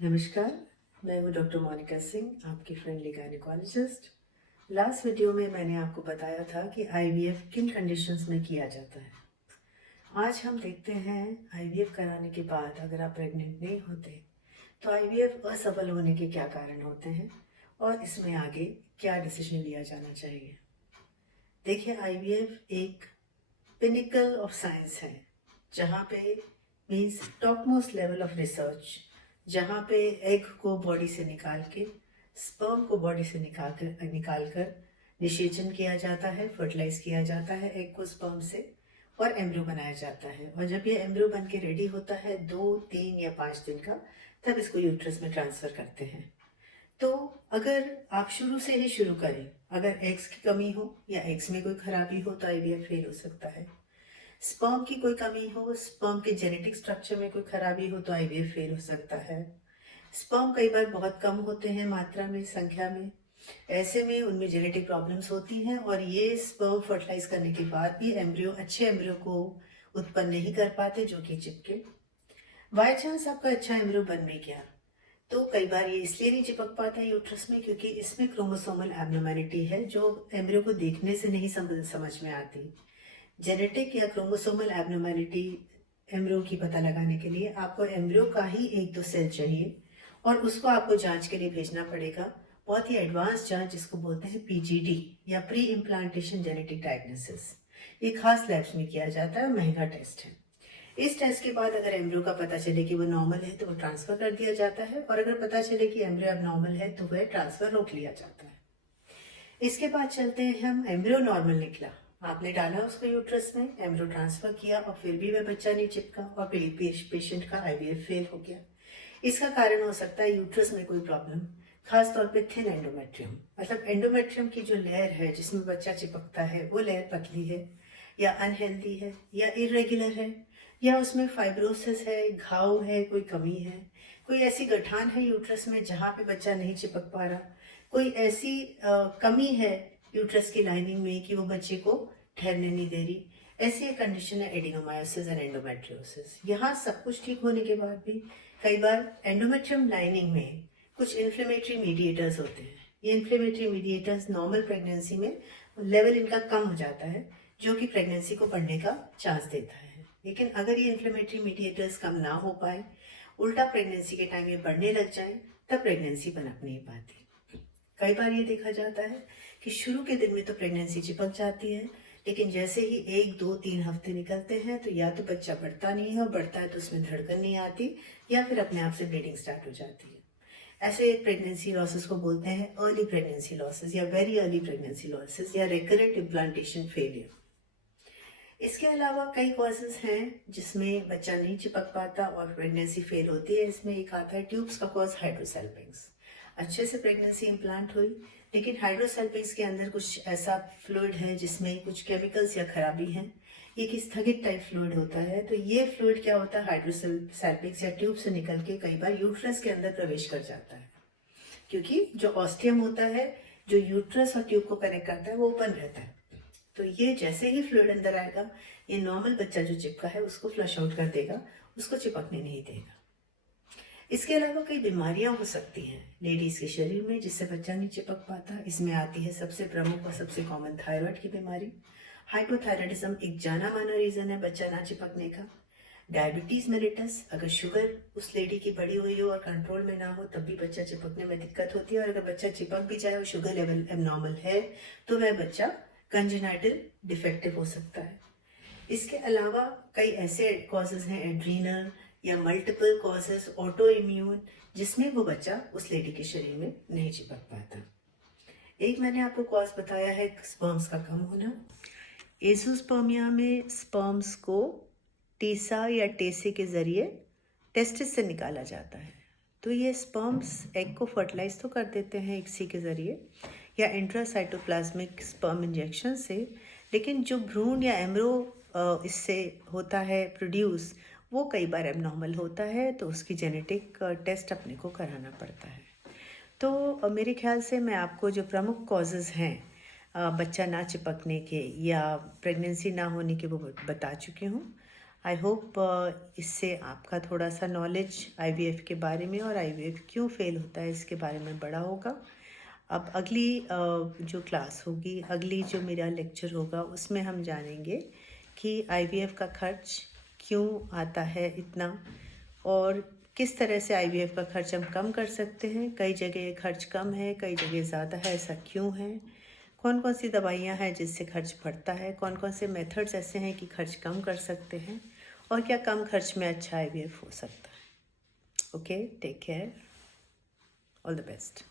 नमस्कार, मैं हूँ डॉक्टर मोनिका सिंह, आपकी फ्रेंडली गायनेकोलॉजिस्ट। लास्ट वीडियो में मैंने आपको बताया था कि आईवीएफ किन कंडीशंस में किया जाता है। आज हम देखते हैं आईवीएफ कराने के बाद अगर आप प्रेग्नेंट नहीं होते तो आईवीएफ असफल होने के क्या कारण होते हैं और इसमें आगे क्या डिसीजन लिया जाना चाहिए। देखिए, आईवीएफ एक पिनिकल ऑफ साइंस है, जहाँ पे means top most level of research, जहाँ पे एग को बॉडी से निकाल के स्पर्म को बॉडी से निकाल कर निषेचन किया जाता है, फर्टिलाइज किया जाता है एग को स्पर्म से और एम्ब्रियो बनाया जाता है। और जब ये एम्ब्रियो बन के रेडी होता है 2, 3 या 5 दिन का, तब इसको यूट्रस में ट्रांसफर करते हैं। तो अगर आप शुरू से ही शुरू करें, अगर एग्स की कमी हो या एग्स में कोई खराबी हो तो आईवीएफ फेल हो सकता है। स्पर्म की कोई कमी हो, स्पर्म के जेनेटिक स्ट्रक्चर में कोई खराबी हो तो आईवीएफ फेल हो सकता है। स्पर्म कई बार बहुत कम होते हैं मात्रा में, संख्या में, ऐसे में उनमें जेनेटिक प्रॉब्लम्स होती हैं और ये स्पर्म फर्टिलाइज करने के बाद भी एम्ब्रियो अच्छे एम्ब्रियो को उत्पन्न नहीं कर पाते जो कि चिपके। बाय चांस आपका अच्छा एम्ब्रियो बन भी गया तो कई बार ये इसलिए नहीं चिपक पाता है यूट्रस में क्योंकि इसमें क्रोमोसोमल एब्नॉर्मेलिटी है जो एम्ब्रियो को देखने से नहीं समझ में आती। जेनेटिक या क्रोमोसोमल एब्नॉर्मेलिटी एम्ब्रियो की पता लगाने के लिए आपको एम्ब्रियो का ही 1-2 सेल चाहिए और उसको आपको जांच के लिए भेजना पड़ेगा। बहुत ही एडवांस जांच जिसको बोलते हैं पीजीडी या प्री इम्प्लांटेशन जेनेटिक डायग्नोसिस। ये खास लैब्स में किया जाता है, महंगा टेस्ट है। इस टेस्ट के बाद अगर एम्ब्रियो का पता चले कि वो नॉर्मल है तो वो ट्रांसफर कर दिया जाता है और अगर पता चले कि एम्ब्रियो अब नॉर्मल है तो वह ट्रांसफर रोक लिया जाता है। इसके बाद चलते हैं हम, एम्ब्रियो नॉर्मल निकला, आपने डाला उसको यूट्रस में, एम्ब्रियो ट्रांसफर किया और फिर भी वह बच्चा नहीं चिपका और पेशेंट का आईवीएफ फेल हो गया। इसका कारण हो सकता है यूट्रस में कोई प्रॉब्लम, खास तौर पे थिन एंडोमेट्रियम, मतलब एंडोमेट्रियम की जो लेयर है जिसमें बच्चा चिपकता है वो लेयर पतली है या अनहेल्दी है या इरेगुलर है या उसमें फाइब्रोसिस है, घाव है, कोई कमी है, कोई ऐसी गठान है यूट्रस में जहाँ पे बच्चा नहीं चिपक पा रहा, कोई ऐसी कमी है यूट्रस की लाइनिंग में कि वो बच्चे को ठहरने नहीं दे रही। ऐसी एक कंडीशन है एडिनोमायोसिस एंड एंडोमेट्रियोसिस। यहाँ सब कुछ ठीक होने के बाद भी कई बार एंडोमेट्रियम लाइनिंग में कुछ इन्फ्लेमेटरी मीडिएटर्स होते हैं। ये इन्फ्लेमेटरी मीडिएटर्स नॉर्मल प्रेगनेंसी में लेवल इनका कम हो जाता है जो कि प्रेगनेंसी को बढ़ने का चांस देता है। लेकिन अगर ये इन्फ्लेमेटरी मीडिएटर्स कम ना हो पाए, उल्टा प्रेगनेंसी के टाइम ये बढ़ने लग जाए, तब प्रेगनेंसी पनप नहीं पाती। कई बार ये देखा जाता है कि शुरू के दिन में तो प्रेगनेंसी चिपक जाती है, लेकिन जैसे ही 1, 2, 3 हफ्ते निकलते हैं तो या तो बच्चा बढ़ता नहीं है और बढ़ता है तो उसमें धड़कन नहीं आती या फिर अपने आप से ब्लीडिंग स्टार्ट हो जाती है। ऐसे प्रेगनेंसी लॉसेस को बोलते हैं अर्ली प्रेगनेंसी लॉसेस या वेरी अर्ली प्रेगनेंसी लॉसेस या रिकरेंट इम्प्लांटेशन फेलियर। इसके अलावा कई कॉजेज हैं जिसमें बच्चा नहीं चिपक पाता और प्रेगनेंसी फेल होती है। इसमें एक आता है ट्यूब्स का कॉज, हाइड्रोसेल्पिंग्स। अच्छे से प्रेगनेंसी इम्प्लांट हुई लेकिन हाइड्रोसेल्पिंग्स के अंदर कुछ ऐसा फ्लूइड है जिसमें कुछ केमिकल्स या खराबी हैं। ये एक स्थगित टाइप फ्लूइड होता है। तो ये फ्लूइड क्या होता है, हाइड्रोसेल्पिंग्स या ट्यूब से निकल के कई बार यूट्रस के अंदर प्रवेश कर जाता है, क्योंकि जो ऑस्टियम होता है जो यूट्रस और ट्यूब को कनेक्ट करता है वो ओपन रहता है। तो ये जैसे ही फ्लूइड अंदर आएगा, ये नॉर्मल बच्चा जो चिपका है उसको फ्लश आउट कर देगा, उसको चिपकने नहीं देगा। इसके अलावा कई बीमारियां हो सकती हैं लेडीज के शरीर में जिससे बच्चा नहीं चिपक पाता। इसमें आती है सबसे प्रमुख और सबसे कॉमन थायराइड की बीमारी। हाइपोथायराइडिज्म एक जाना माना रीजन है बच्चा ना चिपकने का। डायबिटीज मेलिटस, अगर शुगर उस लेडी की बढ़ी हुई हो और कंट्रोल में ना हो तब भी बच्चा चिपकने में दिक्कत होती है। और अगर बच्चा चिपक भी जाए और शुगर लेवल एबनॉर्मल है तो वह बच्चा कंजेनाइटल डिफेक्टिव हो सकता है। इसके अलावा कई ऐसे कॉजेज हैं एड्रीनल या मल्टीपल कॉजेज ऑटो इम्यून, जिसमें वो बच्चा उस लेडी के शरीर में नहीं चिपक पाता। एक मैंने आपको कॉज बताया है स्पर्म्स का कम होना। एज़ोस्पर्मिया में स्पर्म्स को टीसा या टेसे के जरिए टेस्टिस से निकाला जाता है। तो ये स्पर्म्स एग को फर्टिलाइज तो कर देते हैं इसी के ज़रिए या इंट्रासाइटोप्लाज्मिक स्पर्म इंजेक्शन से, लेकिन जो भ्रूण या एम्ब्रो इससे होता है प्रोड्यूस, वो कई बार एबनॉर्मल होता है तो उसकी जेनेटिक टेस्ट अपने को कराना पड़ता है। तो मेरे ख्याल से मैं आपको जो प्रमुख कॉजेज़ हैं बच्चा ना चिपकने के या प्रेगनेंसी ना होने के वो बता चुकी हूँ। आई होप इससे आपका थोड़ा सा नॉलेज आईवीएफ के बारे में और आईवीएफ क्यों फेल होता है इसके बारे में बड़ा होगा। अब अगली जो क्लास होगी, अगली जो मेरा लेक्चर होगा, उसमें हम जानेंगे कि आईवीएफ का खर्च क्यों आता है इतना, और किस तरह से आईवीएफ का खर्च हम कम कर सकते हैं। कई जगह खर्च कम है, कई जगह ज़्यादा है, ऐसा क्यों है। कौन कौन सी दवाइयाँ हैं जिससे खर्च बढ़ता है, कौन कौन से मेथड्स ऐसे हैं कि खर्च कम कर सकते हैं, और क्या कम खर्च में अच्छा आईवीएफ हो सकता है। Okay, take care, all the best.